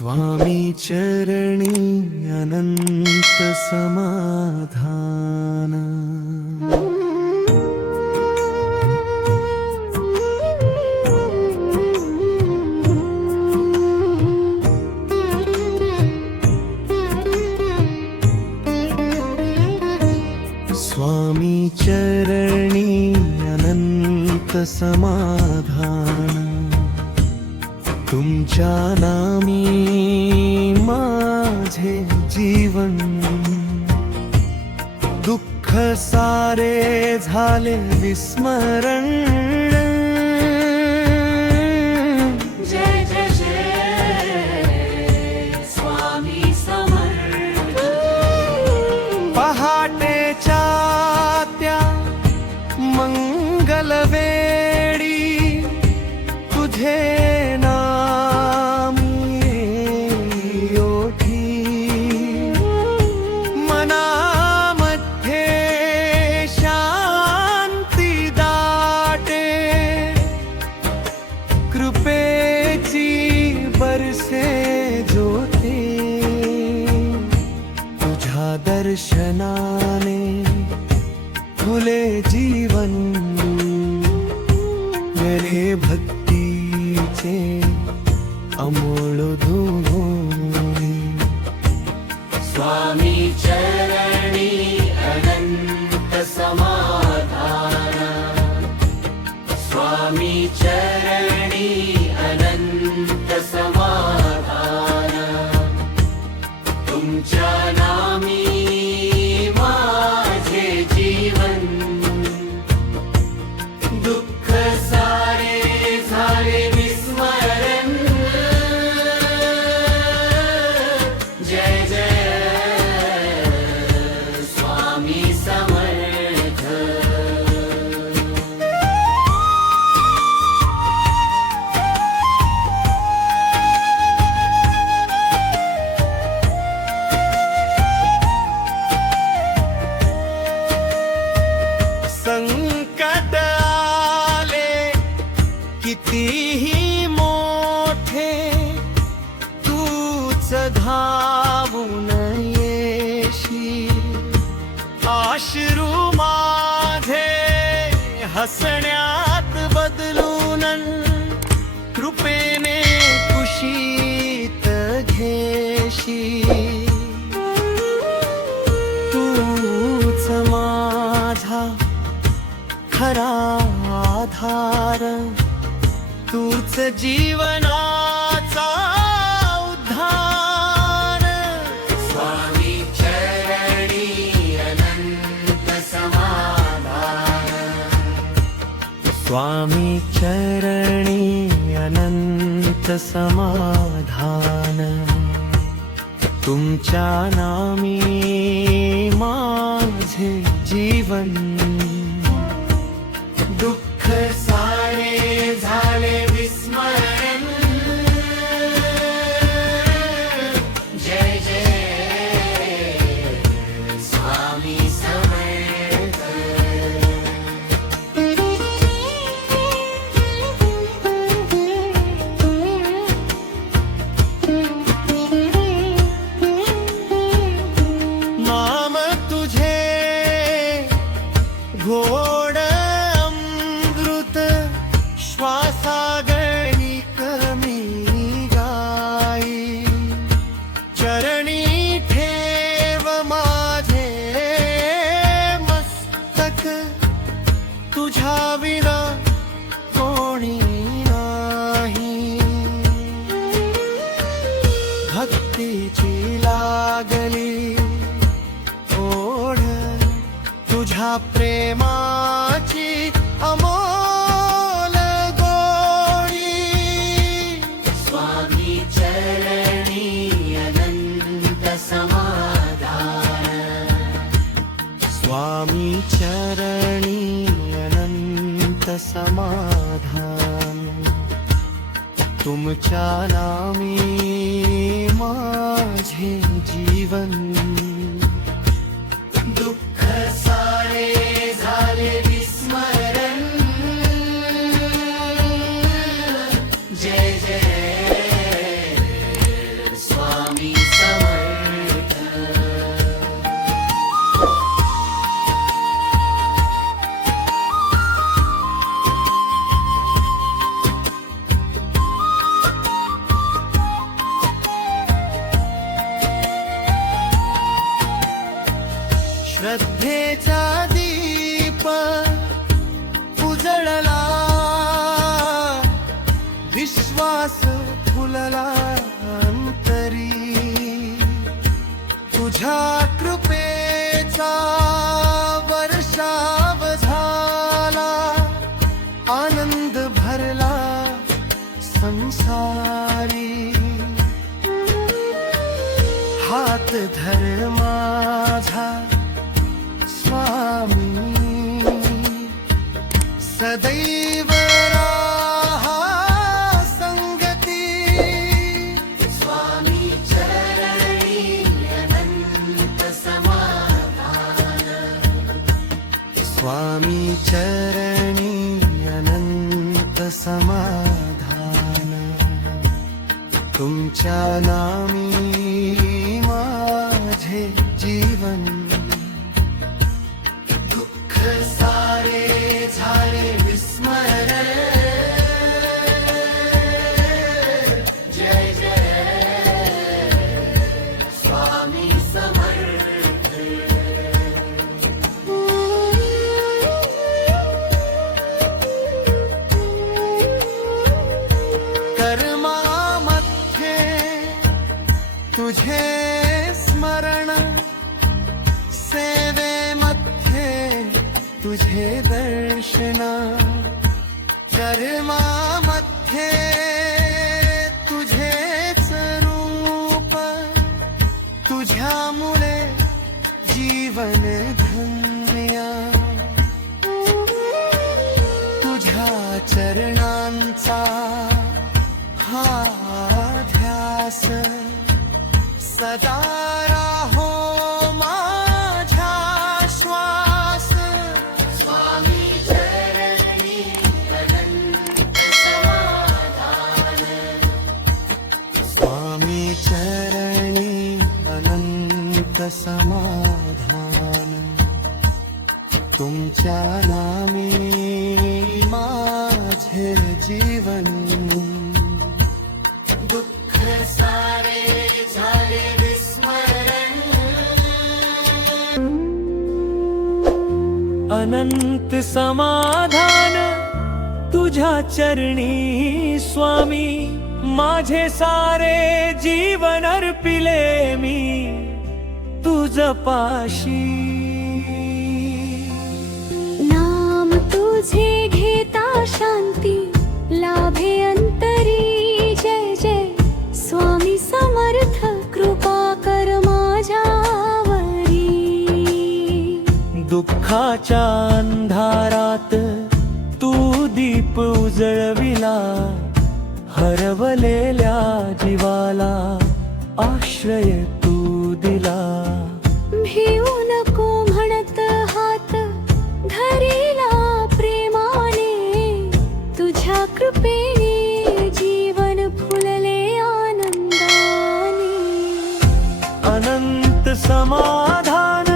स्वामी चरणी अनंत समाधान। स्वामी चरणी अनंत समाधान। तुमच्या नामी माझे जीवन, दुःख सारे झाले विस्मरण। जय जय जय स्वामी समर्थ। पहाटेच्या त्या मंगलवेळी तुझे कृपेची बरसे ज्योती, तुझ्या दर्शनाने फुले जीवन। मेरे भक्तीचे अमोल धुनी। स्वामी चरणी अनंत समाधान। स्वामी चरणी अनंत समाधान। तुमच्या नामी माझे जीवन, दुःख सारे झाले विस्मरण। जय जय स्वामी समर्थ। संकट आले कितीही मोठे, तूच धावून येशील। अश्रू माझे हसण्यात बदलून, कृपेने कुशीत घेशील। तूच माझा खरा आधार, तूच जीवनाचा उद्धार। स्वामी चरणी अनंत समाधान। स्वामी चरणी अनंत समाधान। तुमच्या नामी माझे जीवन, दुःख सारे झाले विस्मरण। जय जय स्वामी समर्थ। नाम तुझे गोड अमृत, श्वासागणिक मी गाई। चरणी ठेव माझे मस्तक, तुझ्या विना कोणी नाही। भक्तीची लागली ओढ, तुझ्या प्रेमाची अमोल गोडी। स्वामी चरणी अनंत समाधान। स्वामी चरणी अनंत समाधान। तुमच्या नामी माझे जीवन, दुःख सारे झाले विस्मरण। जय जय श्रद्धेचा दीप उजळला, विश्वास फुलला अंतरी, तुझ्या कृपेचा वर्षाव झाला, आनंद भरला संसारी. हात धर माझा स्वामी, सदैव राहा संगती. स्वामी चरणी अनंत समाधान, स्वामी चरणी अनंत समाधान. तुमच्या नामी माझे जीवन, दुःख सारे झाले विस्मरण. जय जय स्वामी समर्थ. कर्मामध्ये तुझे स्मरण, सेवेमध्ये तुझे दर्शन. कर्मामध्ये तुझेच रूप, तुझ्यामुळे जीवन धन्य. तुझ्या चरणांचा हा ध्यास, सदा राहो माझ्या श्वास. स्वामी चरणी अनंत समाधान, स्वामी चरणी अनंत समाधान. तुमच्या नामी माझे जीवन, दुःख सारे झाले विस्मरण. अनंत समाधान तुझ्या चरणी स्वामी, माझे सारे जीवन अर्पिले मी तुझ पाशी. नाम तुझे घेता शांती लाभे अंतरी. जय जय स्वामी समर्थ, कृपा कर माझ्यावरी. दुःखाच्या अंधारात तू दीप उजळविला, हरवलेल्या जीवाला आश्रय तू दिला. भिऊ नको म्हणत हात धरिला प्रेमाने, तुझ्या कृपेने जीवन फुलले आनंदाने. अनंत समाधान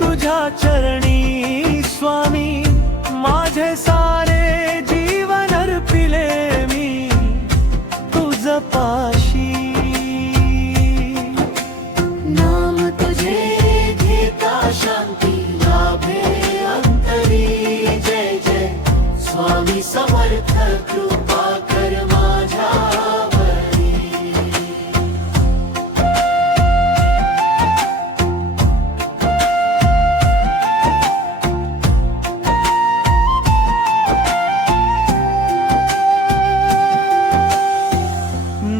तुझ्या चरणी स्वामी, माझे सारे जीवन अर्पिले मी तुझ पाशी. नाम तुझे घेता शांती लाभे अंतरी. जय जय स्वामी समर्थ, कृपा कर माझ्यावरी.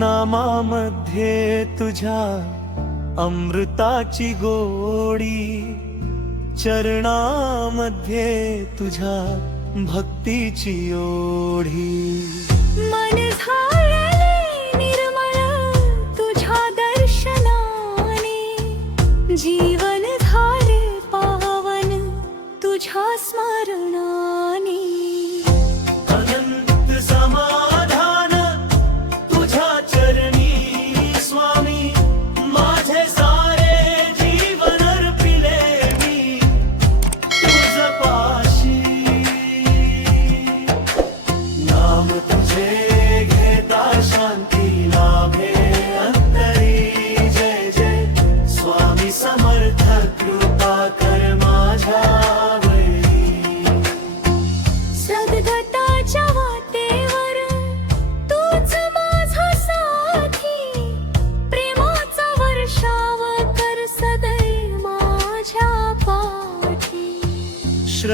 नामामध्ये तुझ्या अमृताची गोडी, चरणामध्ये तुझ्या भक्तीची ओढी. मन झाले निर्मळ तुझ्या दर्शनाने, जीवन झाले पावन तुझ्या स्मरणाने. अनंत समाधान तुझ्या चरणी स्वामी, माझे सारे जीवन अर्पिले मी तुझ पाशी. नाम तुझे घेता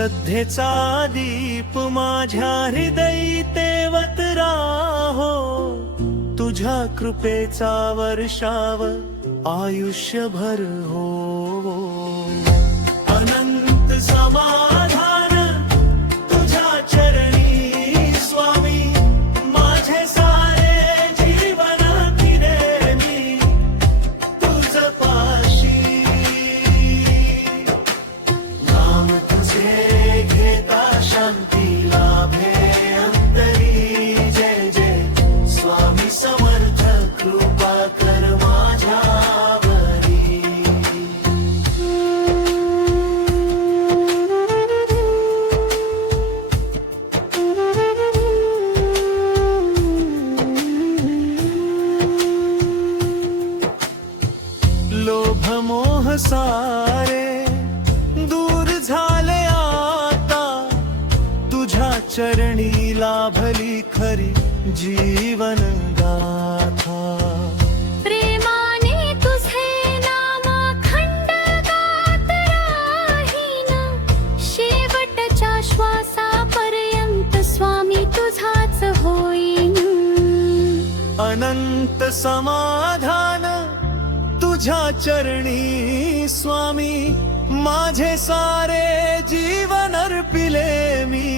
श्रद्धेचा दीप माझ्या हृदयी तेवत राहो, तुझ्या कृपेचा वर्षाव आयुष्यभर हो. अनंत समाधान तुझ्या चरणी स्वामी, माझे सारे जीवन फिरे मी तुझ पाशी. नाम तुझे घेता शांती लाभे अंतरी. जय जय स्वामी समर्थ कृपा कर माझ्यावरी. लोभ मोह सारे दूर झाले आता, तुझ्या चरणी लाभली खरी जीवन गाथा. प्रेमाने तुझे नाम खंड गात राहीन, शेवटच्या श्वासापर्यंत स्वामी तुझाच होईन. अनंत समाधान तुझ्या चरणी स्वामी, माझे सारे जीवन अर्पिले मी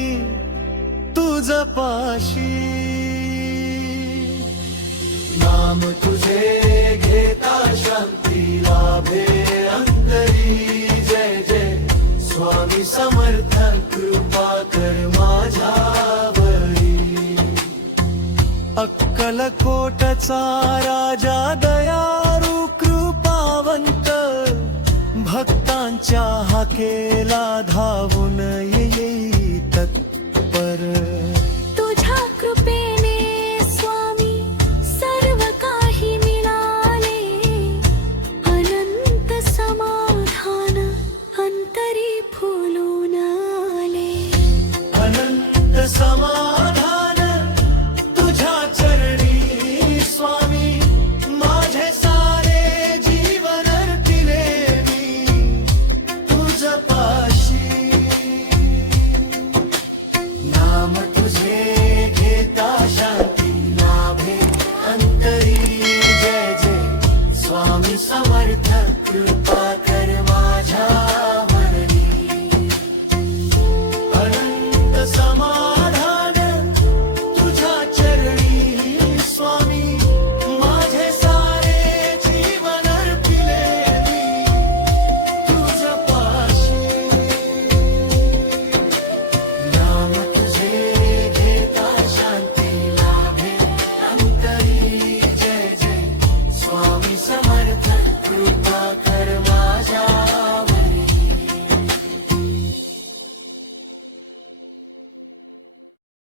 तुझ पाशी. नाम तुझे घेता शांती लाभे अंतरी. जय जय स्वामी समर्थ कृपा कर माझ्यावरी. अक्कलकोटचा राजा दयाळू कृपावंत, भक्तांच्या हाकेला धावून येई तत्पर. तुझ्या कृपेने स्वामी सर्व काही मिळाले, अनंत समाधान अंतरी फुलून आले. अनंत समाधान तुझ्या चरणी स्वामी, माझे सारे जीवन अर्पिले मी तुझ पाशी. नाम तुझे घेता शांती लाभे अंतरी. जय जय स्वामी समर्थ कृपा कर माझ्यावरी. अनंत समाधान तुझ्या चरणी स्वामी, माझे सारे जीवन अर्पिले मी तुझ पाशी. नाम तुझे घेता शांती लाभे अंतरी. जय जय स्वामी समर्थ कृपा कर माझ्यावरी.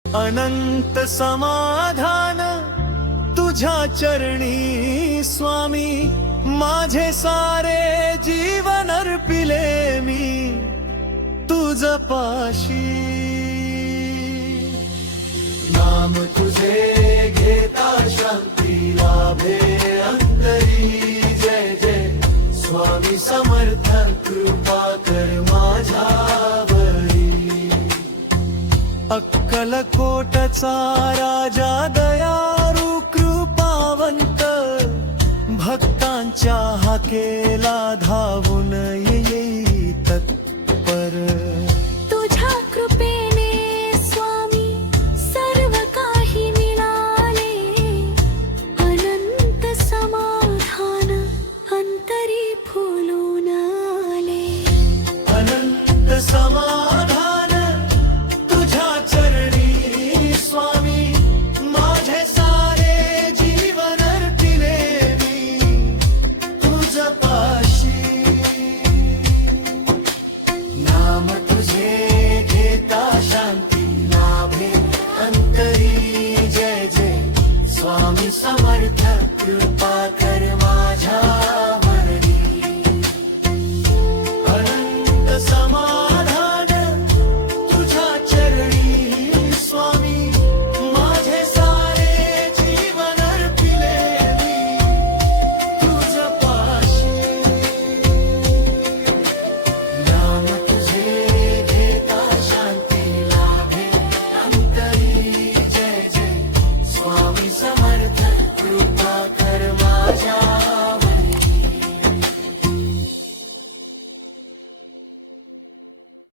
अनंत समाधान तुझ्या चरणी स्वामी, माझे सारे जीवन अर्पिले मी तुझ पाशी. नाम तुझे घेता शांती लाभे अंतरी. जय जय स्वामी समर्थ कृपा कर माझ्यावरी. अक्कलकोटचा राजा दयाळू कृपावंत, भक्तांच्या हाकेला धावून येई तत्पर. तुझ्या कृपेने स्वामी सर्व काही मिळाले, अनंत समाधान अंतरी फुलून आले. अनंत समाधान तुझ्या चरणी स्वामी, माझे सारे जीवन अर्पिले मी तुझ पाशी. नाम तुझे घेता शांती लाभे अंतरी. जय जय स्वामी समर्थ कृपा